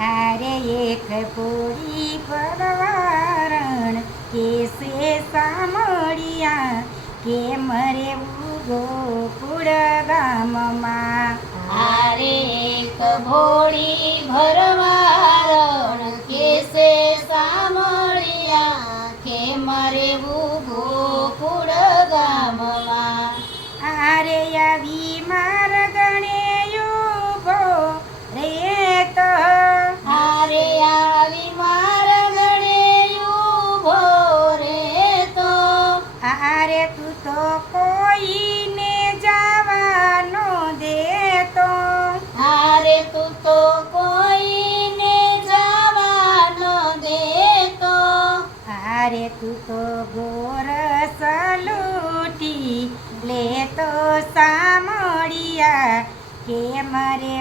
હારે એક પૂરી પરવારણ કેસે સામળિયા કે મરે ગોકુળ ગામમાં. હારે એક ભોળી ભરવારણ કેસે સામળિયા કે મરે ગોકુળ ગામમાં. હારે આવી માર ગણે ઉભો રે તો હારે આવી માર ગણે ઊભો રે તો. હારે તું તો કોઈને જવાનો દેતો. હારે તું તો કોઈને જવા ન દેતો. હારે તું તો ગોરસ લૂટી લેતો સામળિયા કે મરે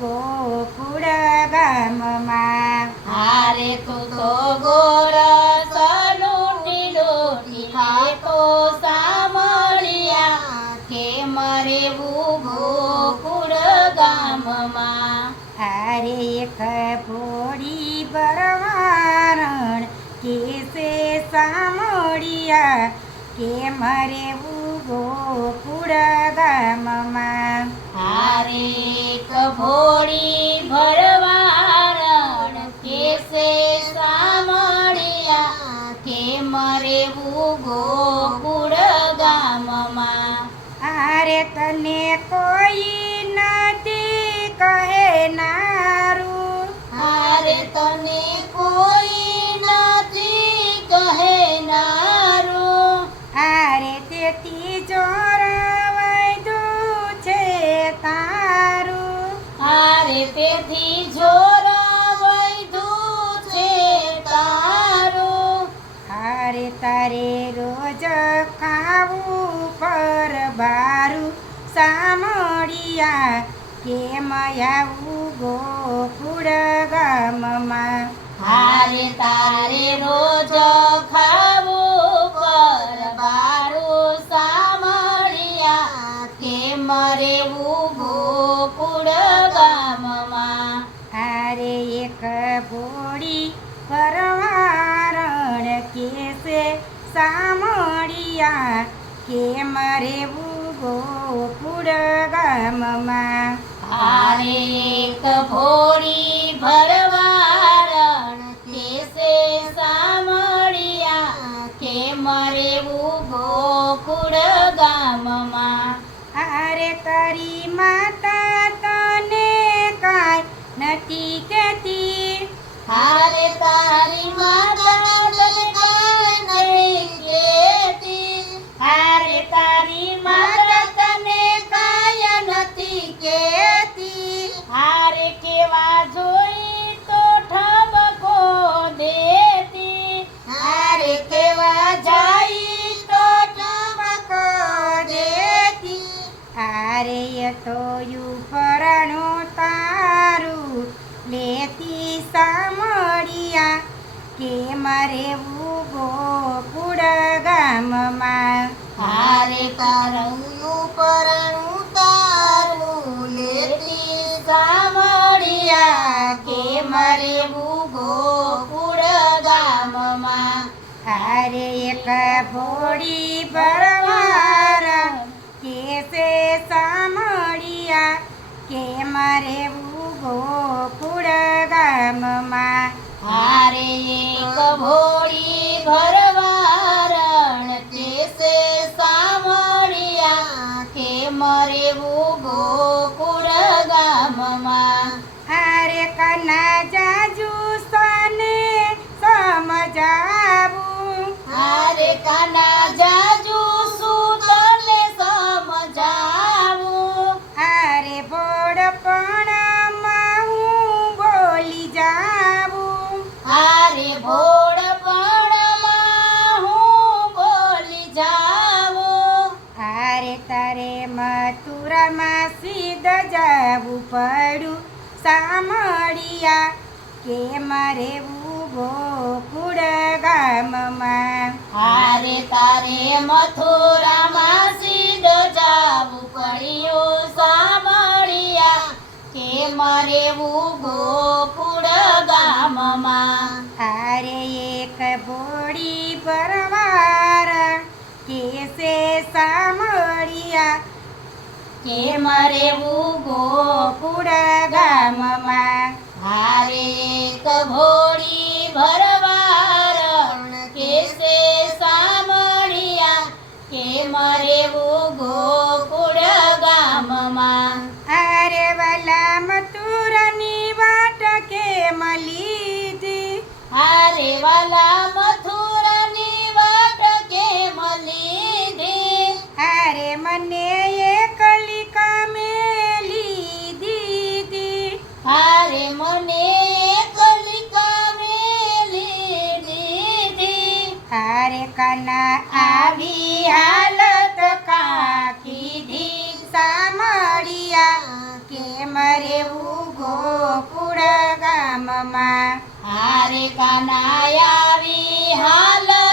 ગોકુળ ગામમાં. હારે તું તો ગોરસ લૂટી લૂટી ખાતો સામળિયા કે મરે ગોકુળ ગામમાં. હારે એક ભોળી ભરવારણ કેસે સામળિયા કે મરે ગોકુળ ગામમાં. હારે એક ભોળી ભરવારણ કેસે સામળિયા કે મરે ગોકુળ ગામમાં. હારે તને કોઈ નથી કહેનારું. હારે તને કોઈ નથી કહેનારું. હારે તેથી જોર વધ્યું છે તારું. હારે તેથી જોર વૈધું છે તારું. હારે તારે રોજ ખાવું પર બારું સામળિયા કે મયાવું ગોકુળ ગામમાં. હારે તારે રોજ ખાવું પર બારું સામળિયા કે મરે ગોકુળ ગામમાં. હારે એક ભોળી પરવારણ કેસે સામળિયા કે મરે ગોકુળ ગામમાં. હારે એક ભોળી ભરવારણ કેસે સામળિયા કે મરે ગોકુળ ગામમાં. હારે તારી માતા તને કાંઈ નથી કહેતી. હારે તારી માતા તને કાંઈ નથી કહેતી. હારે તારી માતા તને કાંઈ નથી કહેતી. હારે કેવા જોઈ તો ઠબકો દેતી. હારે કેવા જાય તો ઠબકો દેતી. હારે તો ઉપરણું તારું લેતી સામળિયા કે મરે ગોકુળ ગામમાં. હારે તારું ઉપરણું તારું લેતી સામળિયા કે મરે ગોકુળ ગામમાં. હારે એક ભોળી ભરવારણ કેસે સામળિયા કે મરે ગોકુળ ગામમાં. હારે એક ભોળી ભરવારણ કેસે સામળિયા કે મરે ગોકુળ ગામમાં. હારે કના જાજુ સને સમજાવું. હારે કાના જાજુ શું તને સમજાવું. હારે ભોળપણમાં હું બોલી જાવું. હારે ભોળપણમાં હું બોલી જાવું. હારે તારે મથુરામાં સીધ જવું પડ્યું સામળિયા કે મરે ગોકુળ ગામમાં. હારે તારે મથુરામાં સીધ જાવું પડ્યું સામળિયા કે મરે ગોકુળ કેમ રેવું ગોકુળ ગામમાં હારે એક ભોળી ભરવાર કેસે સામળિયા કેમ રેવું ગોકુળ ગામમાં આરે વાલા મથુરાની વાટ કેમ લીધી હારે વાલા મથુરાની વાટ કેમ લીધી આરે મને એકલી કામે લીધી હારે મને કલિકા મેલી દીધી આરે કાના આવી હાલત કાકીધી સામળિયા કેમ રેવું ગોકુળ ગામમાં હારે કાનાયાવી હાલત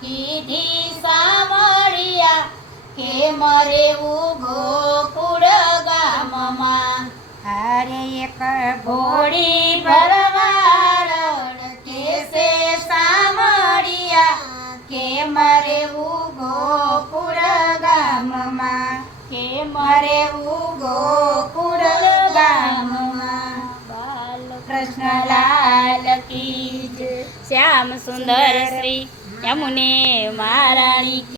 કીધી સામળિયા કેમ રેવું ગોકુળ ગામમાં હારે એક ઘોડી ભરવારણ કેસે સામળિયા કેમ રેવું ગોકુળ ગામમાં કેમ રેવું ગોકુળ ગામમાં કૃષ્ણલાલ કી જય. શ્યામ સુંદર શ્રી યમુને મહારાણી